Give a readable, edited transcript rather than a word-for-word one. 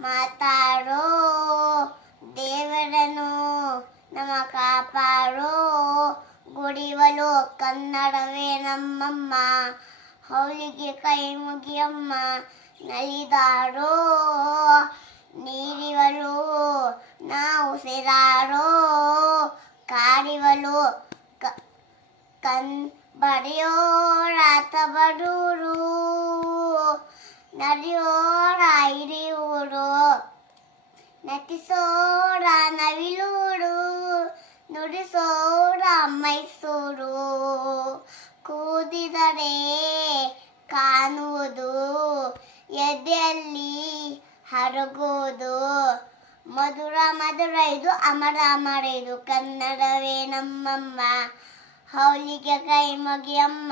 ಮಾತಾಡೋ ದೇವರನು ನಮ್ಮ ಕಾಪಾಡೋ ಗುಡಿವಲು ಕನ್ನಡವೇ ನಮ್ಮಮ್ಮ ಅವಳಿಗೆ ಕೈ ಮುಗಿಯಮ್ಮ ನಲಿದಾಡೋ ನೀರಿವಳು ನಾವು ಸೇರಾಡೋ ಕಾಡಿವಳು ಬರೆಯೋ ರಾತ ಬಡೂರು ನಡೆಯೋರ ಹಿರಿಯೂರು ನಟಿಸೋರ ನವಿಲೂರು ನುಡಿಸೋರ ಮೈಸೂರು ಕೂದಿದರೆ ಕಾಣುವುದು ಎದೆಯಲ್ಲಿ ಹರಗೋದು ಮಧುರ ಮಧುರ ಇದು ಅಮರ ಅಮರ ಇದು ಕನ್ನಡವೇ ನಮ್ಮಮ್ಮ ಅವಳಿಗೆ ಕೈ ಮುಗಿಯಮ್ಮ